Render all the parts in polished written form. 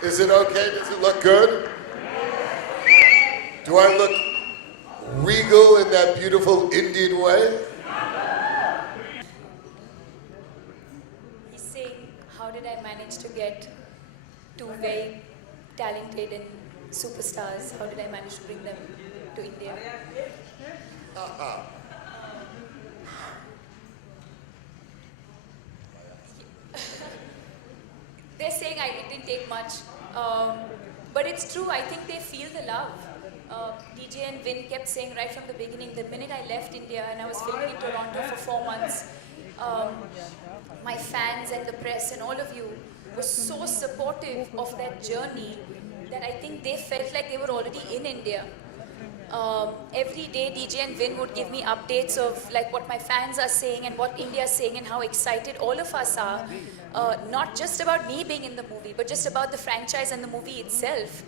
Is it okay? Does it look good? Do I look regal in that beautiful Indian way? He's saying, how did I manage to get two very talented and superstars? How did I manage to bring them to India? They're saying it didn't take much, but it's true. I think they feel the love. DJ and Vin kept saying right from the beginning, the minute I left India and I was filming in Toronto for 4 months, my fans and the press and all of you were so supportive of that journey that I think they felt like they were already in India. Every day DJ and Vin would give me updates of like what my fans are saying and what India is saying and how excited all of us are, not just about me being in the movie, but just about the franchise and the movie itself.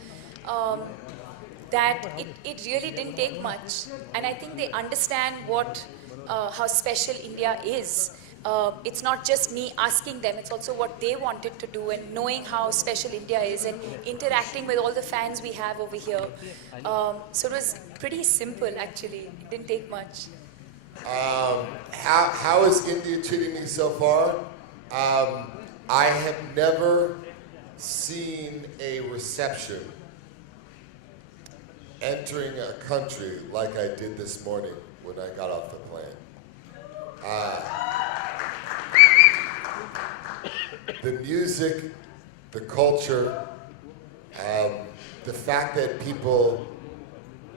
That it really didn't take much, and I think they understand how special India is. It's not just me asking them, it's also what they wanted to do and knowing how special India is and interacting with all the fans we have over here. So it was pretty simple actually, it didn't take much. How is India treating me so far? I have never seen a reception entering a country like I did this morning when I got off the plane. The music, the culture, the fact that people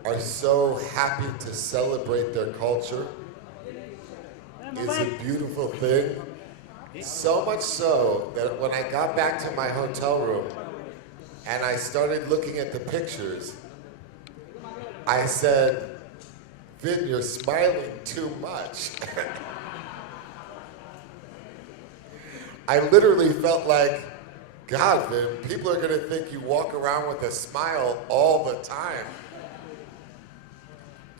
are so happy to celebrate their culture is a beautiful thing. So much so that when I got back to my hotel room and I started looking at the pictures, I said, Vin, you're smiling too much. I literally felt like, God, Vin, people are gonna think you walk around with a smile all the time.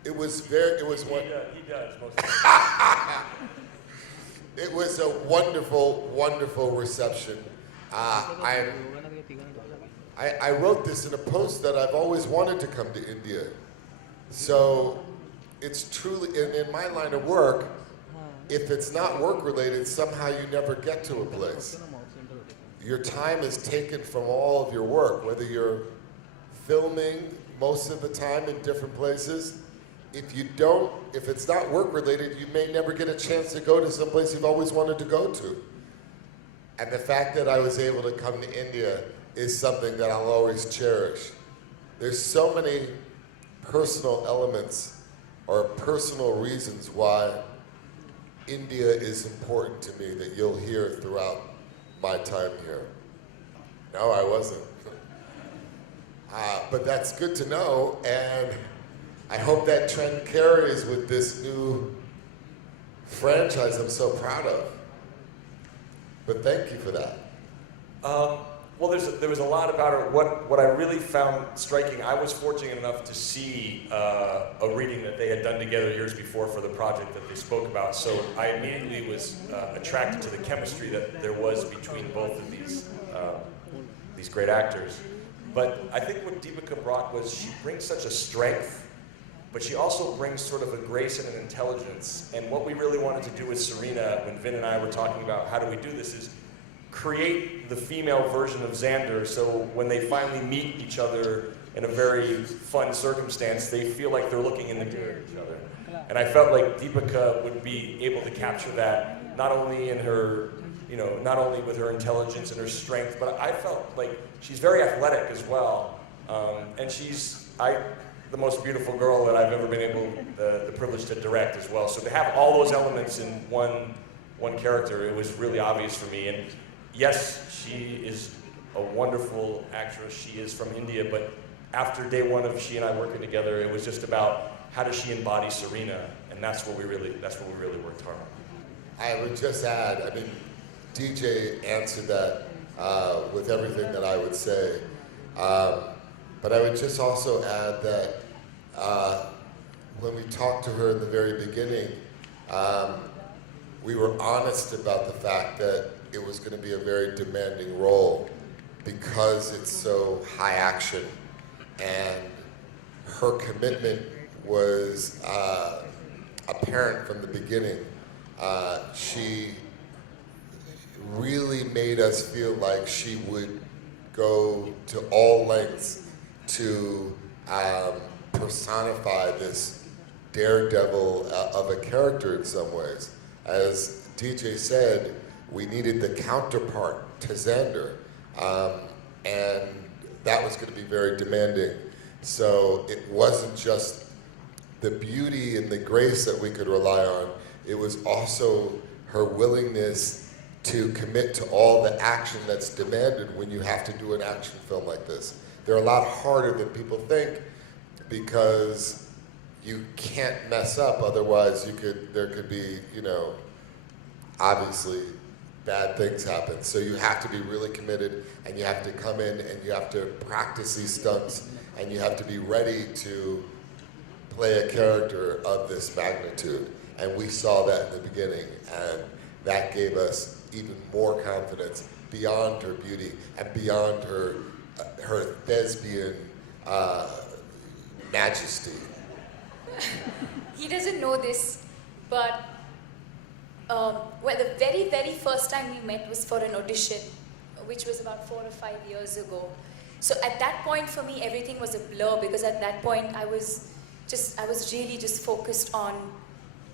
It was very, it was one. He does most of the time. It was a wonderful, wonderful reception. I wrote this in a post that I've always wanted to come to India. So it's truly, in my line of work, if it's not work related, somehow you never get to a place. Your time is taken from all of your work, whether you're filming most of the time in different places. If it's not work related, you may never get a chance to go to some place you've always wanted to go to. And the fact that I was able to come to India is something that I'll always cherish. There's so many personal elements or personal reasons why India is important to me that you'll hear throughout my time here. No, I wasn't. But that's good to know, and I hope that trend carries with this new franchise I'm so proud of. But thank you for that. Well, there was a lot about her. What I really found striking, I was fortunate enough to see a reading that they had done together years before for the project that they spoke about. So I immediately was attracted to the chemistry that there was between both of these great actors. But I think what Deepika brought was she brings such a strength, but she also brings sort of a grace and an intelligence. And what we really wanted to do with Serena, when Vin and I were talking about how do we do this, is create the female version of Xander, so when they finally meet each other in a very fun circumstance, they feel like they're looking in the mirror at each other. And I felt like Deepika would be able to capture that, not only in her, not only with her intelligence and her strength, but I felt like she's very athletic as well. And she's the most beautiful girl that I've ever been able, the privilege to direct as well. So to have all those elements in one character, it was really obvious for me. And yes, she is a wonderful actress. She is from India, but after day one of she and I working together, it was just about how does she embody Serena, and that's what we really worked hard on. I would just add, DJ answered that with everything that I would say, but I would just also add that when we talked to her in the very beginning, we were honest about the fact that it was going to be a very demanding role. because it's so high action, and her commitment was apparent from the beginning. She really made us feel like she would go to all lengths to personify this daredevil of a character in some ways. As DJ said, we needed the counterpart to Xander, and that was going to be very demanding. So it wasn't just the beauty and the grace that we could rely on, it was also her willingness to commit to all the action that's demanded when you have to do an action film like this. They're a lot harder than people think because you can't mess up, otherwise there could be, obviously bad things happen. So you have to be really committed, and you have to come in and you have to practice these stunts, and you have to be ready to play a character of this magnitude. And we saw that in the beginning, and that gave us even more confidence beyond her beauty and beyond her thespian majesty. He doesn't know this, but well, the very, very first time we met was for an audition, which was about 4 or 5 years ago. So at that point for me, everything was a blur, because at that point I was really just focused on,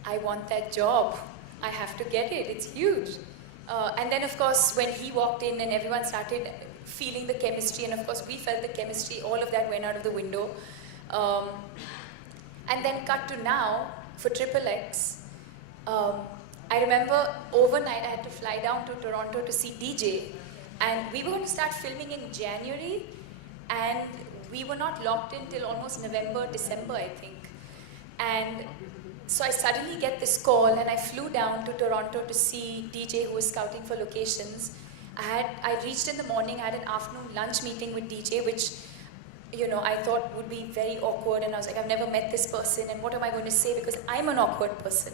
I want that job. I have to get it. It's huge. And then, of course, when he walked in and everyone started feeling the chemistry, and of course we felt the chemistry, all of that went out of the window. And then cut to now for XXX. I remember overnight I had to fly down to Toronto to see DJ, and we were going to start filming in January, and we were not locked in till almost November, December, I think. And so I suddenly get this call, and I flew down to Toronto to see DJ, who was scouting for locations. I reached in the morning, I had an afternoon lunch meeting with DJ, which I thought would be very awkward, and I was like, I've never met this person, and what am I going to say, because I'm an awkward person.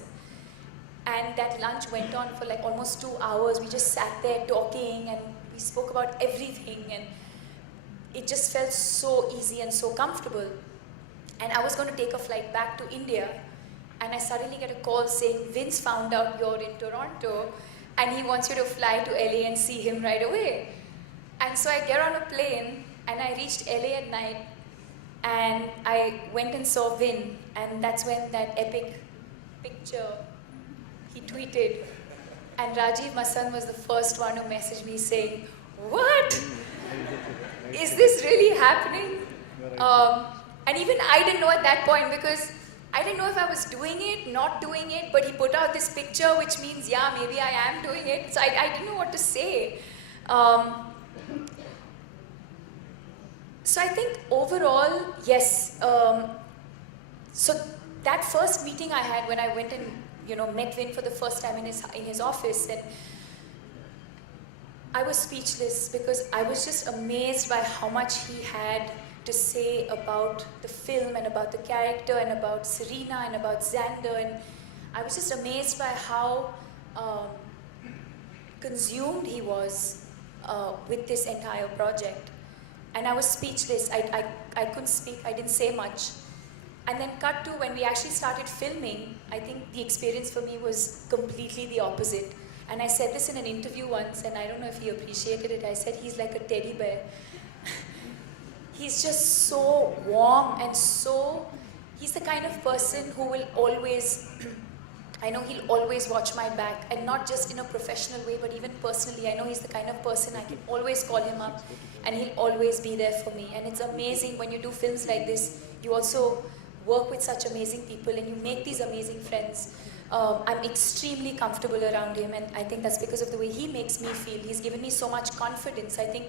And that lunch went on for like almost 2 hours. We just sat there talking, and we spoke about everything, and it just felt so easy and so comfortable. And I was going to take a flight back to India, and I suddenly get a call saying, Vince found out you're in Toronto, and he wants you to fly to LA and see him right away. And so I get on a plane, and I reached LA at night, and I went and saw Vin, and that's when that epic picture he tweeted. And Rajiv, my son, was the first one who messaged me saying, what? Is this really happening? And even I didn't know at that point, because I didn't know if I was doing it, not doing it, but he put out this picture, which means, yeah, maybe I am doing it. So I didn't know what to say. So I think overall, yes. So that first meeting I had when I went and met Vin for the first time in his office, and I was speechless, because I was just amazed by how much he had to say about the film and about the character and about Serena and about Xander, and I was just amazed by how consumed he was with this entire project. And I was speechless. I couldn't speak. I didn't say much. And then cut to when we actually started filming, I think the experience for me was completely the opposite. And I said this in an interview once, and I don't know if he appreciated it. I said he's like a teddy bear. He's just so warm and he's the kind of person who will always, I know he'll always watch my back, and not just in a professional way, but even personally. I know he's the kind of person I can always call him up, and he'll always be there for me. And it's amazing when you do films like this, you also work with such amazing people, and you make these amazing friends. I'm extremely comfortable around him, and I think that's because of the way he makes me feel. He's given me so much confidence. I think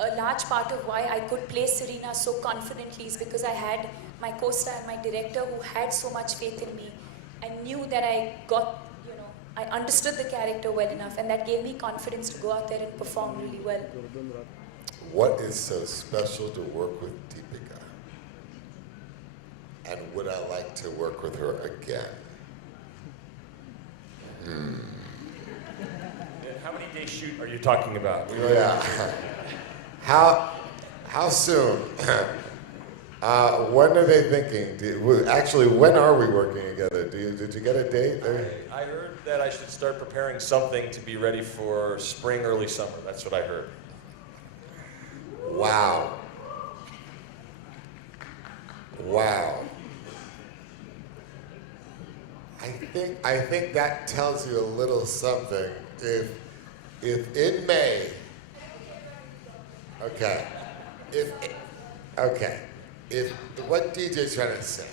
a large part of why I could play Serena so confidently is because I had my co-star and my director who had so much faith in me, and knew that I understood the character well enough, and that gave me confidence to go out there and perform really well. What is so special to work with Deepika? And would I like to work with her again? How many day shoot are you talking about? Yeah. How soon? When are they thinking? Actually, when are we working together? Did you get a date? I heard that I should start preparing something to be ready for spring, early summer. That's what I heard. Wow. Wow. I think that tells you a little something. If in May, okay, if what DJ's trying to say,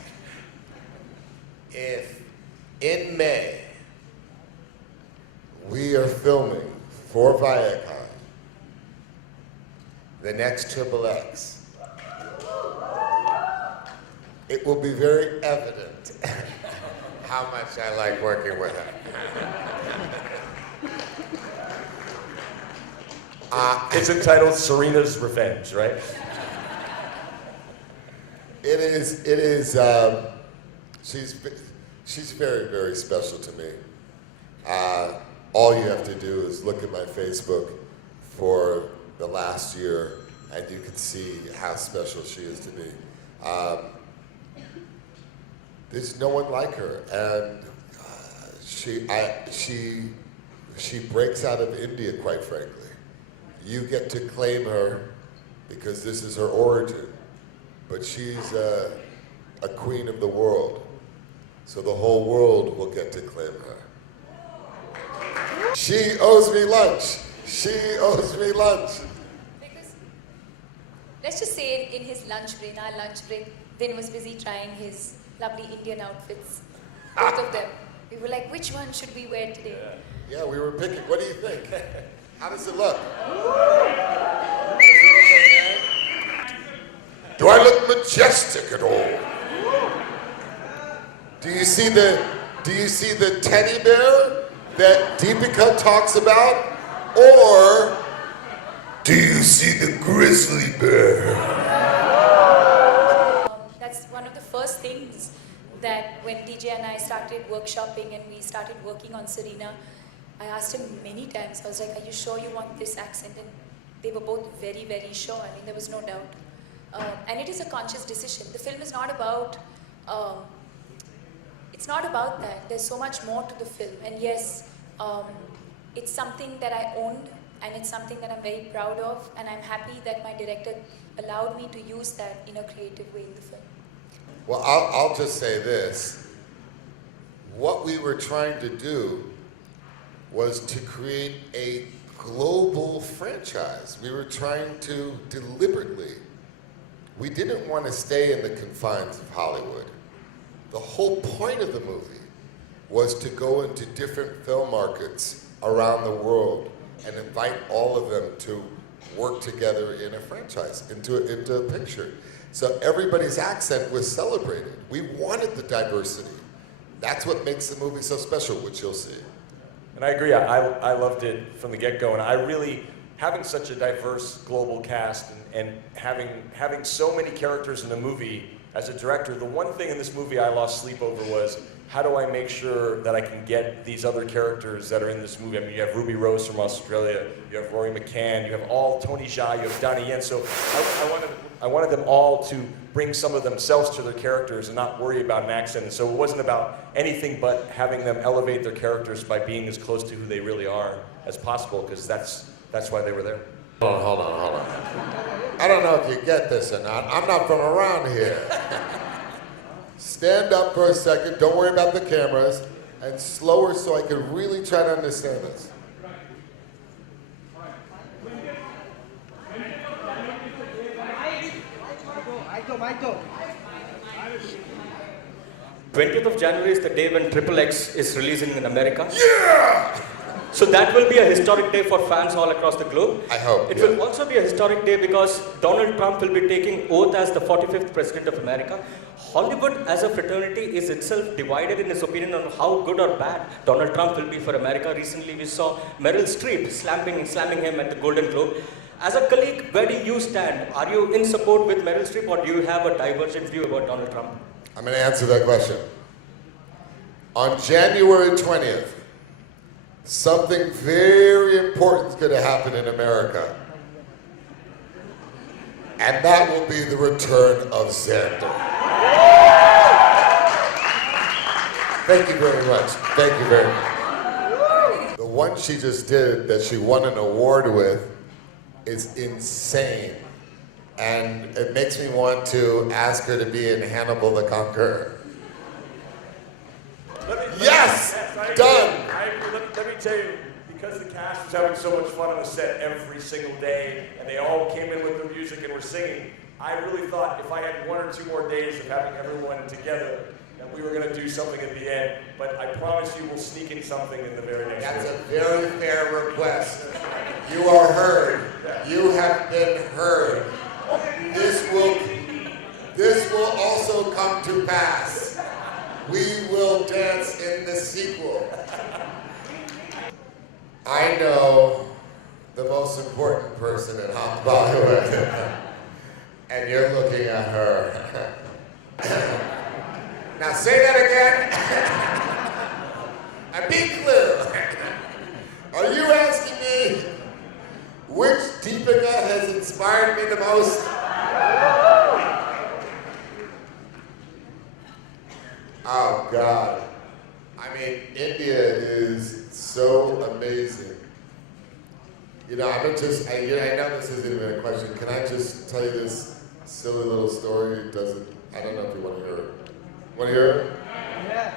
if in May we are filming for Viacom the next XXX, it will be very evident how much I like working with him. It's entitled Serena's Revenge, right? It is, she's very, very special to me. All you have to do is look at my Facebook for the last year and you can see how special she is to me. There's no one like her, and she breaks out of India, quite frankly. You get to claim her because this is her origin, but she's a queen of the world, so the whole world will get to claim her. She owes me lunch. She owes me lunch. Because, let's just say in his lunch break, our lunch break, Vin was busy trying his lovely Indian outfits, both of them. We were like, which one should we wear today? Yeah, we were picking. What do you think? How does it look? Do I look majestic at all? Do you see the teddy bear that Deepika talks about? Or do you see the grizzly bear? That's one of the first things that when DJ and I started workshopping and we started working on Serena, I asked him many times, I was like, are you sure you want this accent? And they were both very, very sure. I mean, there was no doubt. And it is a conscious decision. The film is not about, it's not about that. There's so much more to the film. And yes, it's something that I owned and it's something that I'm very proud of. And I'm happy that my director allowed me to use that in a creative way in the film. Well, I'll just say this. What we were trying to do was to create a global franchise. We were trying to deliberately, we didn't want to stay in the confines of Hollywood. The whole point of the movie was to go into different film markets around the world and invite all of them to work together in a franchise, into a picture. So everybody's accent was celebrated. We wanted the diversity. That's what makes the movie so special, which you'll see. And I agree, I loved it from the get-go, and I really, having such a diverse global cast and having so many characters in the movie, as a director, the one thing in this movie I lost sleep over was, how do I make sure that I can get these other characters that are in this movie? I mean, you have Ruby Rose from Australia, you have Rory McCann, you have all Tony Jaa, you have Donnie Yen, so I wanted them all to bring some of themselves to their characters and not worry about an accent. And so it wasn't about anything but having them elevate their characters by being as close to who they really are as possible, because that's why they were there. Hold on. I don't know if you get this or not. I'm not from around here. Stand up for a second, don't worry about the cameras, and slower so I can really try to understand this. 20th of January is the day when XXX is releasing in America. Yeah! So that will be a historic day for fans all across the globe. I hope. It will also be a historic day because Donald Trump will be taking oath as the 45th President of America. Hollywood as a fraternity is itself divided in its opinion on how good or bad Donald Trump will be for America. Recently we saw Meryl Streep slamming him at the Golden Globe. As a colleague, where do you stand? Are you in support with Meryl Streep or do you have a divergent view about Donald Trump? I'm going to answer that question. On January 20th, something very important is going to happen in America. And that will be the return of Xander. Thank you very much. Thank you very much. The one she just did that she won an award with is insane. And it makes me want to ask her to be in Hannibal the Conqueror. Yes! Done! Let me tell you, because the cast was having so much fun on the set every single day, and they all came in with their music and were singing, I really thought if I had 1 or 2 more days of having everyone together, that we were going to do something at the end. But I promise you we'll sneak in something in the very next That's one. a very fair request. You are heard. You have been heard. This will also come to pass. We will dance in the sequel. I know the most important person in Bollywood, and you're looking at her. Now say that again, and be clear. Are you asking me which Deepika has inspired me the most? Oh God. I mean, India is so amazing. You know, I know this isn't even a question. Can I just tell you this silly little story? I don't know if you want to hear it. Want to hear it? Yeah.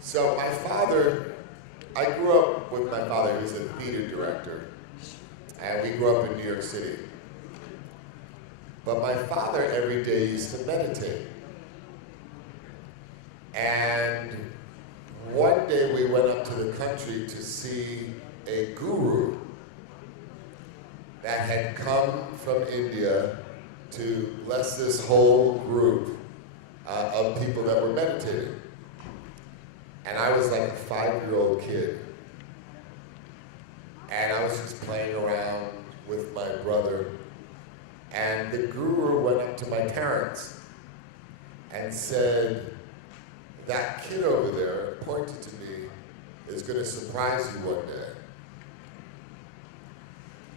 So my father, I grew up with my father. He was a theater director. And we grew up in New York City. But my father every day used to meditate. And one day we went up to the country to see a guru that had come from India to bless this whole group of people that were meditating. And I was like a 5-year-old kid. And I was just playing around with my brother. And the guru went up to my parents and said, "That kid over there," pointed to me, "is going to surprise you one day."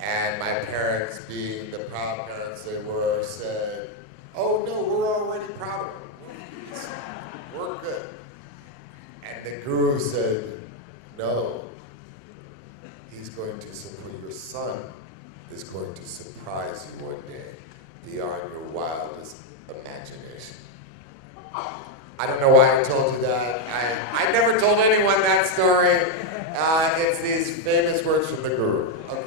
And my parents, being the proud parents they were, said, "Oh no, we're already proud of him. We're good." And the guru said, "No, your son is going to surprise you one day beyond your wildest imagination." I don't know why I told you that. I never told anyone that story. It's these famous words from the guru. Okay.